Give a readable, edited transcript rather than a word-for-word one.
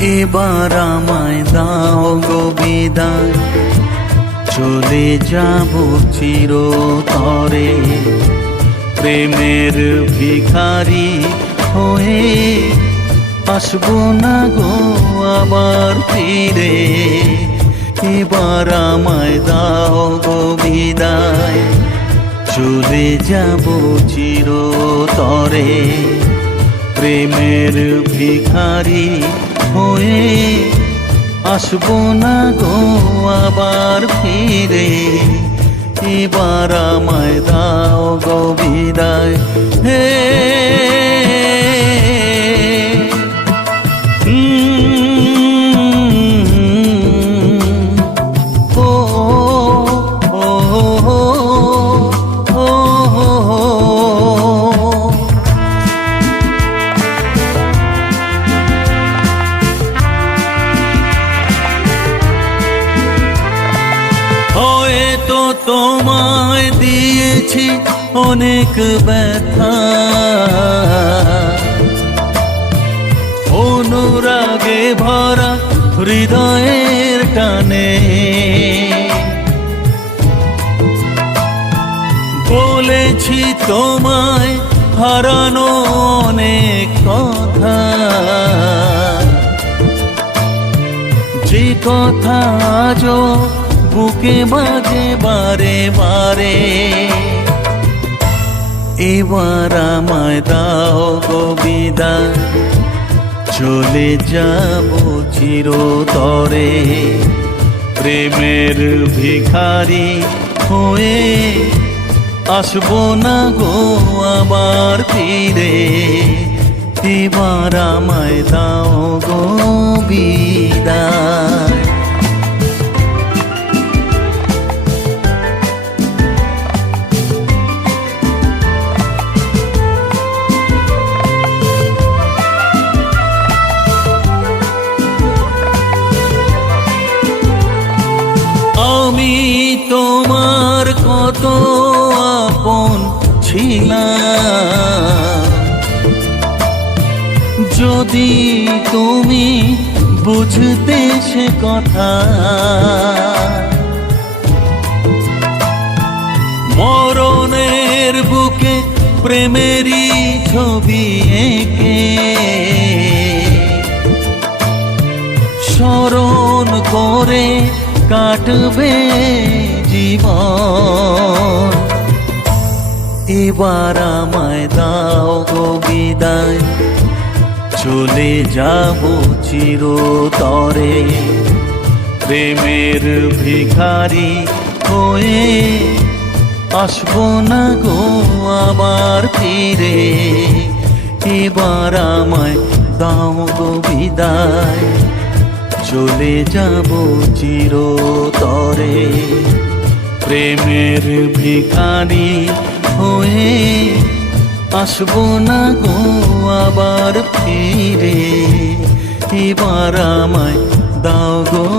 এবার আমায় দাও গো বিদায়, চলে যাব চিরতরে। প্রেমের ভিখারি হয়ে আসবো না গো আবার ফিরে। এবার আমায় দাও গো বিদায়, চলে যাব চিরতরে। প্রেমের ভিখারি হয়ে আসবো না গো আবার ফিরে। এবার আমায় দাও গো বিদায়। হে হয়তো তোমায় দিয়েছি অনেক ব্যথা, অনুরাগে ভরা হৃদয়ের টানে। বলেছি তোমায় হারানো অনেক কথা, যে কথা আজও বুকে বাজে বারে বারে। এবার আমায় দাও গো বিদায়, চলে যাব চিরতরে। প্রেমের ভিখারি হয়ে আসবো না গো আবার ফিরে। এবার আমায় দাও গো বিদায়। আমি তোমার কত আপন ছিলাম, যদি তুমি বুঝতে সে কথা। মরণের বুকে প্রেমেরই ছবি এঁকে স্মরণ করে কাটবে জীবন। এবার আমায় দাও গো বিদায়, চলে যাব চিরতরে। প্রেমের ভিখারি হয়ে আসবো না গো আবার ফিরে। এবার আমায় দাও গো বিদায়, চলে যাব চিরতরে। প্রেমের ভিখারি হয়ে আসবো না গো আবার ফিরে। এবার আমায় দাও গো